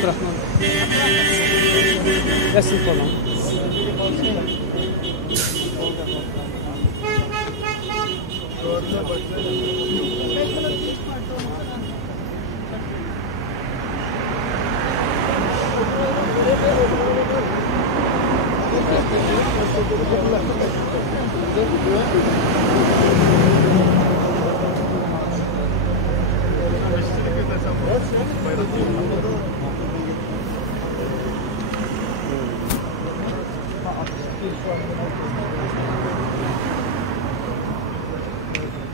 Abdurrahman. Resim falan.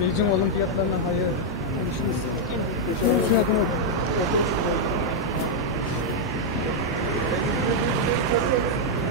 Beijing olimpiyatlarına hayır.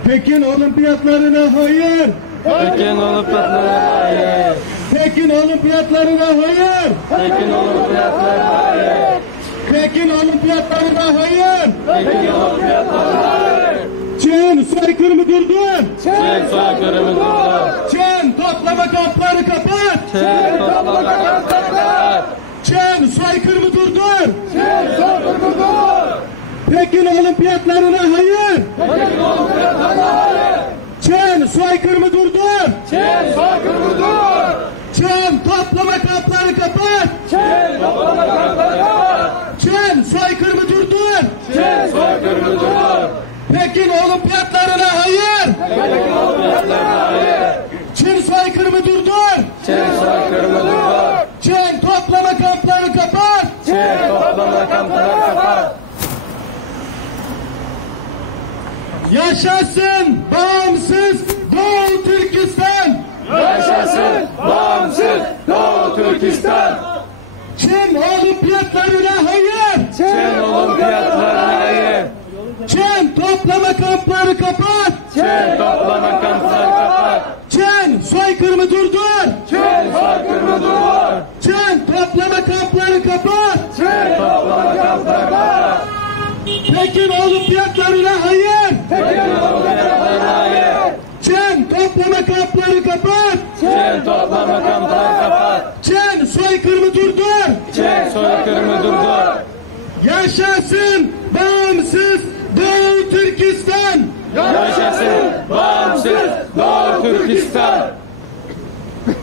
Pekin olimpiyatlarına hayır. Pekin olimpiyatlarına hayır. Pekin olimpiyatlarına hayır. Pekin olimpiyatlarına hayır. Pekin olimpiyatlarına hayır. Pekin olimpiyatlarına hayır. Çin soykırımı durdur. Çin soykırımı durdur. Çin toplama kampları kapat. Çin toplama kampları kapat. Çin soykırımı durdur. Çin soykırımı durdur. Pekin olimpiyatlarına hayır. Pekin olimpiyatlarına hayır. Çin soykırımı durdur. Çin soykırımı durdur. Çin toplama kampları kapat. Çin toplama kampları kapat. Çin soykırımı durdur. Çin soykırımı durdur. Pekin olimpiyatlarına hayır. Pekin olimpiyatlarına hayır. Çin soykırımı durdur. Çin soykırımı durdur. Çin toplama kampları kapat. Çin toplama kampları kapat. Yaşasın bağımsız Doğu Türkistan. Yaşasın bağımsız Doğu Türkistan. Çin olimpiyatlarına hayır. Çin olimpiyatlarına hayır. Çin toplama kampları kapat. Çin toplama kampları kapat. Çin soykırımı durdur. Çin soykırımı durdur. Çin toplama kampları kapat. Çin toplama kampları kapat. Pekin olimpiyatlarına hayır. Pekin olimpiyatlarına hayır. Çin toplama kampları kapat. Çin toplama kampları kapat. Çin soykırımı durdur. Çin soykırımı durdur. Yaşasın bağımsız Doğu Türkistan. Yaşasın bağımsız Doğu Türkistan.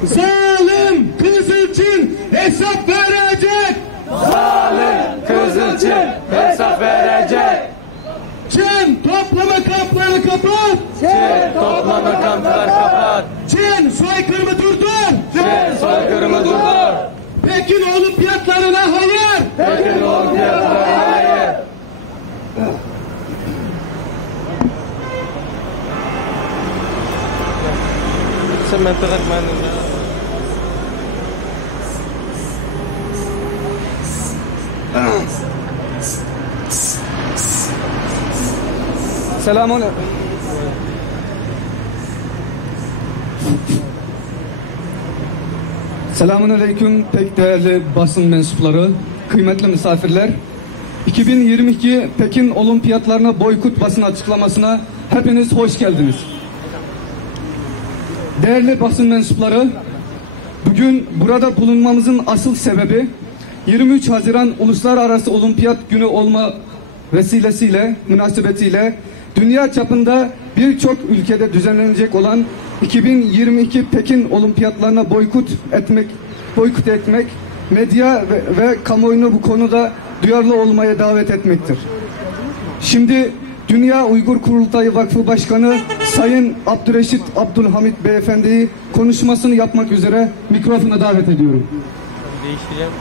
Zalim Kızılçin hesap verecek. Zalim Kızılçin hesap verecek. Çin toplama kampları kapat. Çin toplama kampları kapat. Çin soykırımı durdur. Çin soykırımı durdur. Pekin olimpiyatlarına hayır. Pekin olimpiyatlarına hayır. Sementara kemana? Selamünaleyküm. Selamünaleyküm pek değerli basın mensupları, kıymetli misafirler. 2022 Pekin Olimpiyatlarına boykot basın açıklamasına hepiniz hoş geldiniz. Değerli basın mensupları, bugün burada bulunmamızın asıl sebebi 23 Haziran Uluslararası Olimpiyat Günü olma vesilesiyle, münasebetiyle dünya çapında birçok ülkede düzenlenecek olan 2022 Pekin Olimpiyatlarına boykot etmek, medya ve kamuoyunu bu konuda duyarlı olmaya davet etmektir. Şimdi Dünya Uygur Kurultayı Vakfı Başkanı Sayın Abdüreşit Abdülhamit Beyefendi'yi konuşmasını yapmak üzere mikrofona davet ediyorum. Değiştireceğim.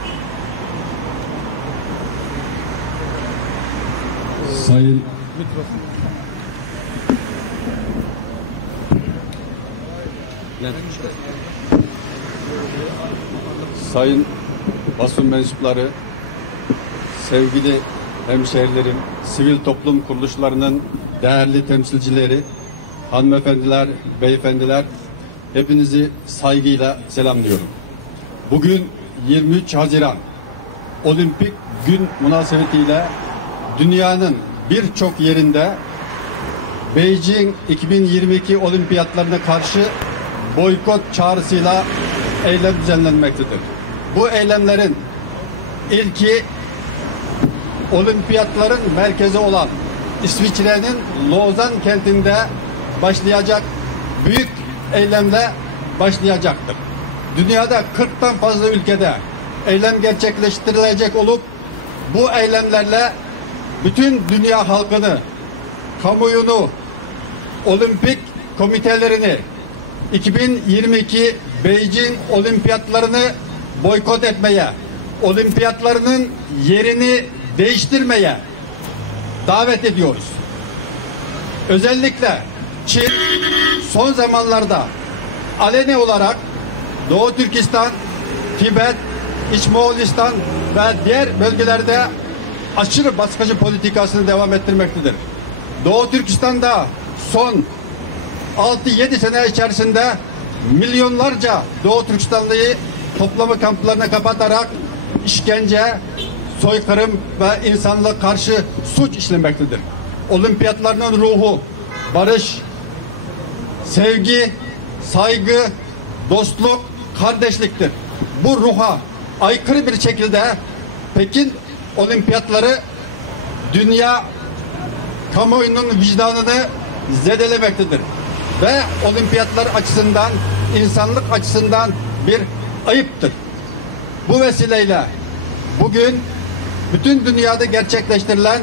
Sayın basın mensupları, sevgili hemşehrilerim, sivil toplum kuruluşlarının değerli temsilcileri, hanımefendiler, beyefendiler, hepinizi saygıyla selamlıyorum. Bugün 23 Haziran Olimpik Gün münasebetiyle dünyanın birçok yerinde Beijing 2022 olimpiyatlarına karşı boykot çağrısıyla eylem düzenlenmektedir. Bu eylemlerin ilki olimpiyatların merkezi olan İsviçre'nin Lozan kentinde başlayacak büyük eylemle başlayacaktır. Dünyada 40'tan fazla ülkede eylem gerçekleştirilecek olup bu eylemlerle bütün dünya halkını, kamuoyunu, olimpik komitelerini 2022 Beijing olimpiyatlarını boykot etmeye, olimpiyatlarının yerini değiştirmeye davet ediyoruz. Özellikle Çin son zamanlarda aleni olarak Doğu Türkistan, Tibet, İç Moğolistan ve diğer bölgelerde aşırı baskıcı politikasını devam ettirmektedir. Doğu Türkistan'da son 6-7 sene içerisinde milyonlarca Doğu Türkistanlıyı toplama kamplarına kapatarak işkence, soykırım ve insanlığa karşı suç işlemektedir. Olimpiyatlarının ruhu, barış, sevgi, saygı, dostluk, kardeşliktir. Bu ruha aykırı bir şekilde Pekin olimpiyatları dünya kamuoyunun vicdanını zedelemektedir. Ve olimpiyatlar açısından, insanlık açısından bir ayıptır. Bu vesileyle bugün bütün dünyada gerçekleştirilen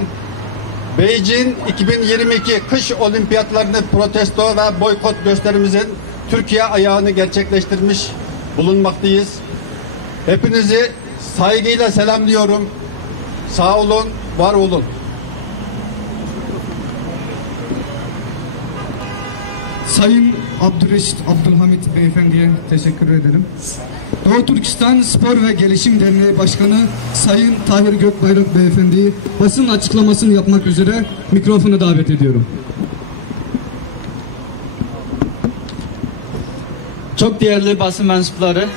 Beijing 2022 kış olimpiyatlarını protesto ve boykot gösterimizin Türkiye ayağını gerçekleştirmiş bulunmaktayız. Hepinizi saygıyla selamlıyorum. Sağ olun, var olun. Sayın Abdülreşit Abdülhamit Beyefendi'ye teşekkür ederim. Doğu Türkistan Spor ve Gelişim Derneği Başkanı Sayın Tahir Gökbayrak Beyefendi'yi basın açıklamasını yapmak üzere mikrofonu davet ediyorum. Çok değerli basın mensupları,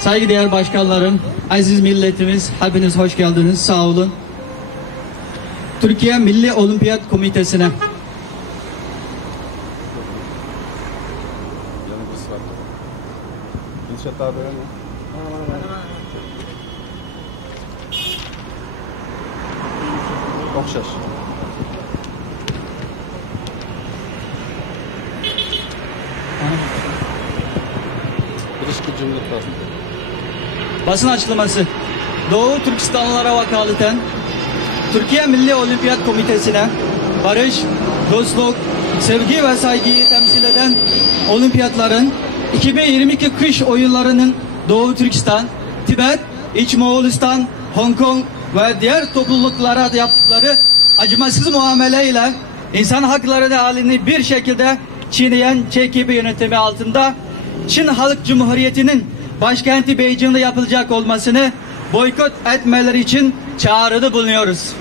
saygıdeğer başkanlarım, aziz milletimiz, hepiniz hoş geldiniz, sağ olun. Türkiye Milli Olimpiyat Komitesi'ne Okşar. basın açıklaması. Doğu Türkistanlılara vakaleten Türkiye Milli Olimpiyat Komitesi'ne barış, dostluk, sevgi ve saygıyı temsil eden olimpiyatların 2022 kış oyunlarının Doğu Türkistan, Tibet, İç Moğolistan, Hong Kong ve diğer topluluklara yaptıkları acımasız muameleyle insan hakları halini bir şekilde çiğneyen CKP yönetimi altında Çin Halk Cumhuriyeti'nin başkenti Beijing'de yapılacak olmasını boykot etmeleri için çağrıda bulunuyoruz.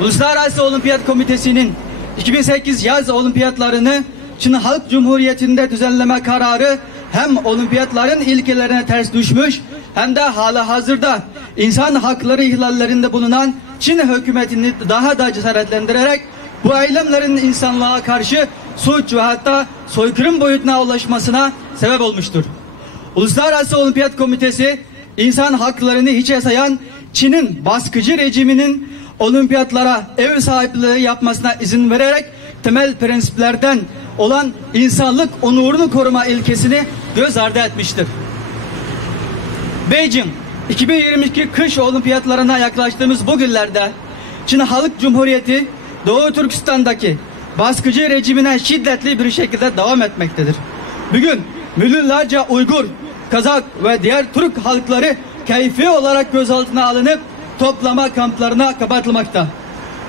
Uluslararası Olimpiyat Komitesi'nin 2008 yaz olimpiyatlarını Çin Halk Cumhuriyeti'nde düzenleme kararı hem olimpiyatların ilkelerine ters düşmüş hem de halihazırda insan hakları ihlallerinde bulunan Çin hükümetini daha da cesaretlendirerek bu eylemlerin insanlığa karşı suç ve hatta soykırım boyutuna ulaşmasına sebep olmuştur. Uluslararası Olimpiyat Komitesi insan haklarını hiçe sayan Çin'in baskıcı rejiminin olimpiyatlara ev sahipliği yapmasına izin vererek temel prensiplerden olan insanlık onurunu koruma ilkesini göz ardı etmiştir. Beijing 2022 kış olimpiyatlarına yaklaştığımız bu günlerde Çin Halk Cumhuriyeti Doğu Türkistan'daki baskıcı rejimine şiddetli bir şekilde devam etmektedir. Bugün milyonlarca Uygur, Kazak ve diğer Türk halkları keyfi olarak gözaltına alınıp toplama kamplarına kapatılmakta.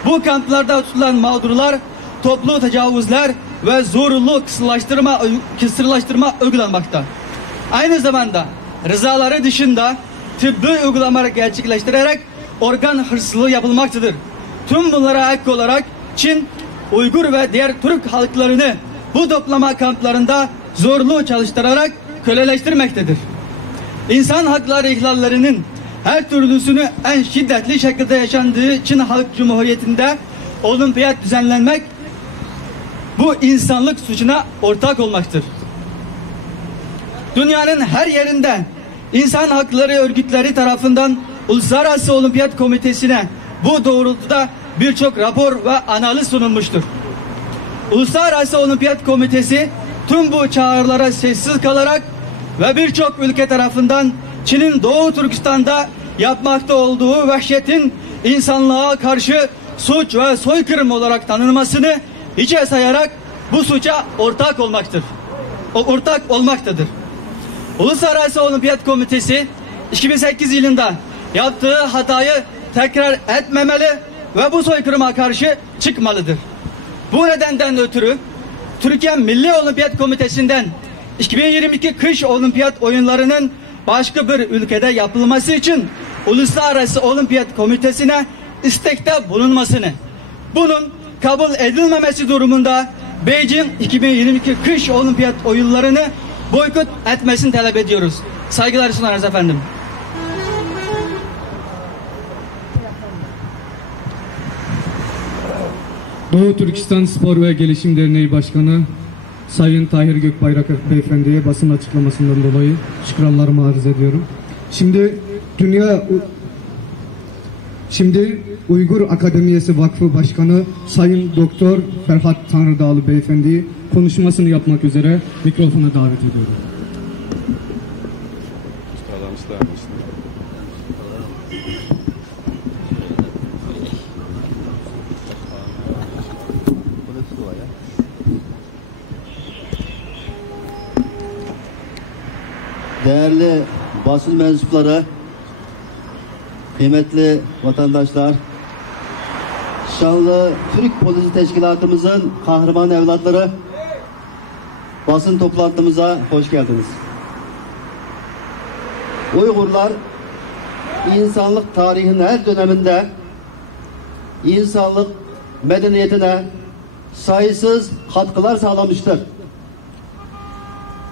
Bu kamplarda tutulan mağdurlar toplu tecavüzler ve zorunlu kısırlaştırma uygulanmakta. Aynı zamanda rızaları dışında tıbbi uygulamalar gerçekleştirerek organ hırsızlığı yapılmaktadır. Tüm bunlara ek olarak Çin, Uygur ve diğer Türk halklarını bu toplama kamplarında zorlu çalıştırarak köleleştirmektedir. İnsan hakları ihlallerinin her türlüsünü en şiddetli şekilde yaşandığı Çin Halk Cumhuriyeti'nde olimpiyat düzenlenmek bu insanlık suçuna ortak olmaktır. Dünyanın her yerinde insan hakları örgütleri tarafından Uluslararası Olimpiyat Komitesi'ne bu doğrultuda birçok rapor ve analiz sunulmuştur. Uluslararası Olimpiyat Komitesi tüm bu çağrılara sessiz kalarak ve birçok ülke tarafından Çin'in Doğu Türkistan'da yapmakta olduğu vahşetin insanlığa karşı suç ve soykırım olarak tanınmasını hiçe sayarak bu suça ortak olmaktadır. Uluslararası Olimpiyat Komitesi 2008 yılında yaptığı hatayı tekrar etmemeli ve bu soykırıma karşı çıkmalıdır. Bu nedenden ötürü Türkiye Milli Olimpiyat Komitesi'nden 2022 kış olimpiyat oyunlarının başka bir ülkede yapılması için Uluslararası Olimpiyat Komitesi'ne istekte bulunmasını, bunun kabul edilmemesi durumunda Beijing 2022 kış olimpiyat oyunlarını boykot etmesini talep ediyoruz. Saygılar sunarız efendim. Doğu Türkistan Spor ve Gelişim Derneği Başkanı Sayın Tahir Gökbayrak Beyefendi'ye basın açıklamasından dolayı şükranlarımı arz ediyorum. Şimdi Uygur Akademiyesi Vakfı Başkanı Sayın Doktor Ferhat Tanrıdağlı Beyefendi'yi konuşmasını yapmak üzere mikrofona davet ediyorum. Değerli basın mensupları, kıymetli vatandaşlar, şanlı Türk Polisi Teşkilatımızın kahraman evlatları, basın toplantımıza hoş geldiniz. Uygurlar, insanlık tarihinin her döneminde insanlık medeniyetine sayısız katkılar sağlamıştır.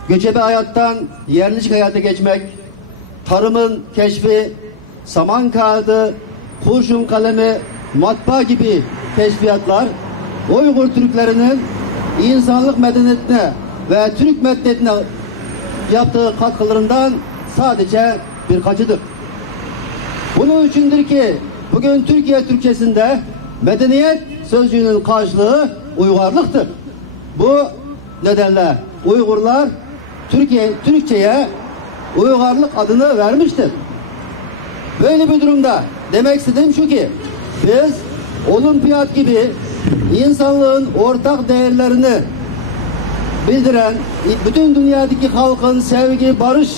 Göçebe hayattan yerleşik hayata geçmek, tarımın keşfi, saman kağıdı, kurşun kalemi, matbaa gibi keşfiyatlar Uygur Türklerinin insanlık medeniyetine ve Türk medeniyetine yaptığı katkılarından sadece birkaçıdır. Bunun içindir ki bugün Türkiye Türkçesinde medeniyet sözcüğünün karşılığı uygarlıktır. Bu nedenle Uygurlar Türkçe'ye uygarlık adını vermiştir. Böyle bir durumda demek istediğim şu ki biz olimpiyat gibi insanlığın ortak değerlerini bildiren, bütün dünyadaki halkın sevgi, barış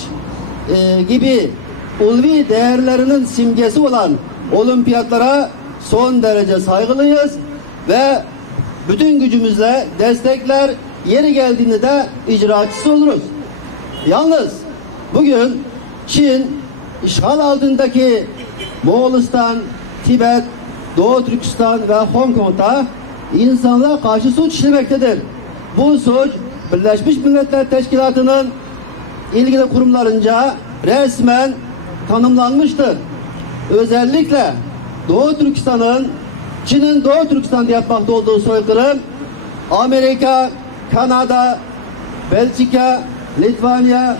gibi ulvi değerlerinin simgesi olan olimpiyatlara son derece saygılıyız ve bütün gücümüzle destekler, yeri geldiğinde de icraçısı oluruz. Yalnız bugün Çin işgal altındaki Moğolistan, Tibet, Doğu Türkistan ve Hong Kong'da insanlığa karşı suç işlemektedir. Bu suç Birleşmiş Milletler Teşkilatı'nın ilgili kurumlarınca resmen tanımlanmıştır. Özellikle Doğu Türkistan'ın Çin'in Doğu Türkistan'da yapmakta olduğu soykırım Amerika, Kanada, Belçika, Litvanya,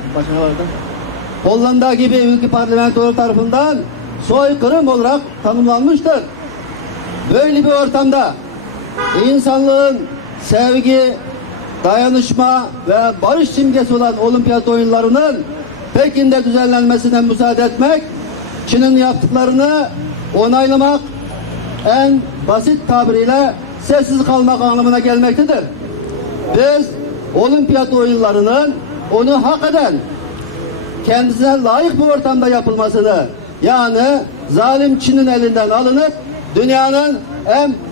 Hollanda gibi ülke parlamentoları tarafından soykırım olarak tanımlanmıştır. Böyle bir ortamda insanlığın sevgi, dayanışma ve barış simgesi olan olimpiyat oyunlarının Pekin'de düzenlenmesine müsaade etmek, Çin'in yaptıklarını onaylamak, en basit tabiriyle sessiz kalmak anlamına gelmektedir. Biz olimpiyat oyunlarının onu hak eden, kendisine layık bir ortamda yapılmasını, yani zalim Çin'in elinden alınıp dünyanın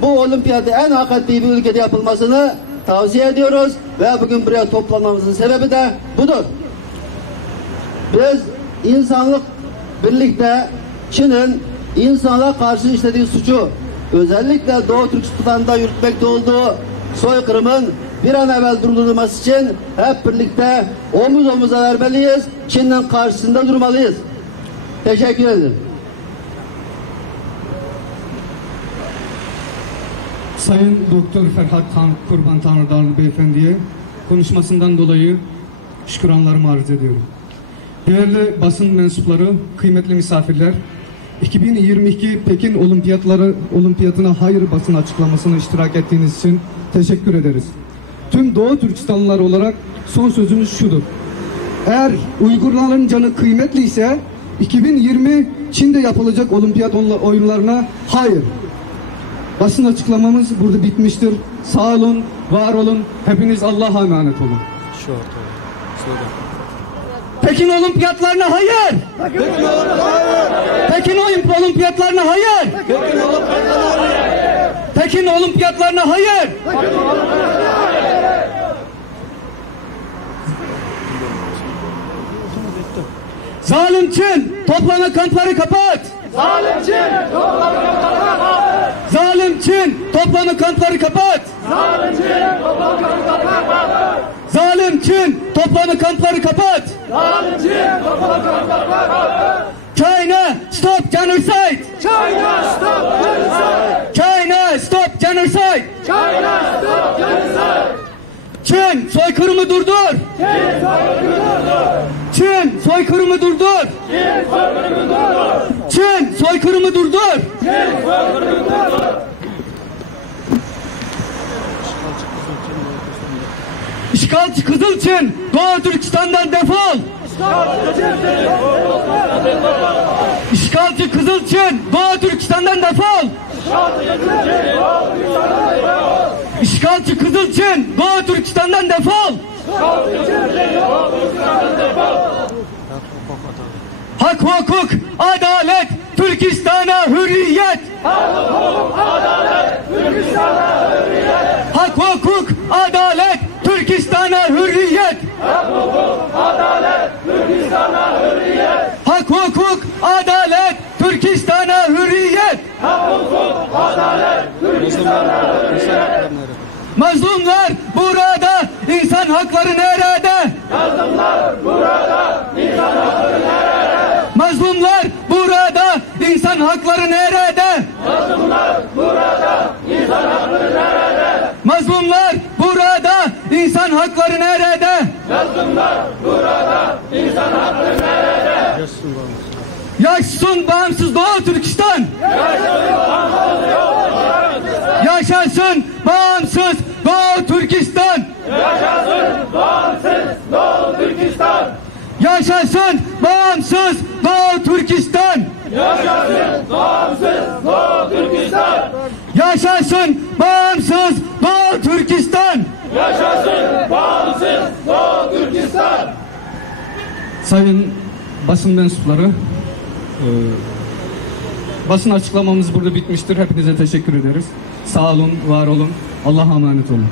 bu olimpiyatı en hak ettiği bir ülkede yapılmasını tavsiye ediyoruz ve bugün buraya toplanmamızın sebebi de budur. Biz insanlık birlikte Çin'in insanlığa karşı işlediği suçu, özellikle Doğu Türkistan'da yürütmekte olduğu soykırımın bir an evvel durdurulması için hep birlikte omuz omuza vermeliyiz. Çin'in karşısında durmalıyız. Teşekkür ederim. Sayın Doktor Ferhat Kurban Tanrıdağlı Beyefendi'ye konuşmasından dolayı şükranlarımı arz ediyorum. Değerli basın mensupları, kıymetli misafirler, 2022 Pekin Olimpiyatına hayır basın açıklamasına iştirak ettiğiniz için teşekkür ederiz. Tüm Doğu Türkistanlılar olarak son sözümüz şudur. Eğer Uygurların canı kıymetliyse 2020 Çin'de yapılacak olimpiyat oyunlarına hayır. Basın açıklamamız burada bitmiştir. Sağ olun, var olun. Hepiniz Allah'a emanet olun. Şu ortada. Söyle. Pekin Olimpiyatlarına hayır. Pekin Olimpiyatlarına hayır. Pekin Olimpiyatlarına hayır. Zalim Çin, toplama kampları kapat. Zalim Çin, toplama kampları kapat. Zalim Çin, toplama kampları kapat. China, stop genocide. China, stop genocide. Çin, soykırımı durdur. Çin, soykırımı durdur. Çin, soykırımı durdur. İşgalci Kızıl Çin, Doğu Türkistan'dan defol. İşgalci Kızıl Çin, Doğu Türkistan'dan defol. İşgalci Kızıl Çin, Doğu Türkistan'dan defol. Hak, hukuk, adalet, Türkistan'a hürriyet. Hak, hukuk, adalet, Türkistan'a hürriyet. Hak, hukuk, adalet, Türkistan'a hürriyet. Mazlumlar burada, insan hakları nerede? Mazlumlar burada, insan hakları nerede? Mazlumlar burada, insan hakları nerede? Yaşasın bağımsız Doğu Türkistan! Yaşasın bağımsız Doğu Türkistan! Yaşasın bağımsız Doğu Türkistan! Yaşasın bağımsız Doğu Türkistan! Sayın basın mensupları, basın açıklamamız burada bitmiştir. Hepinize teşekkür ederiz. Sağ olun, var olun. Allah'a emanet olun.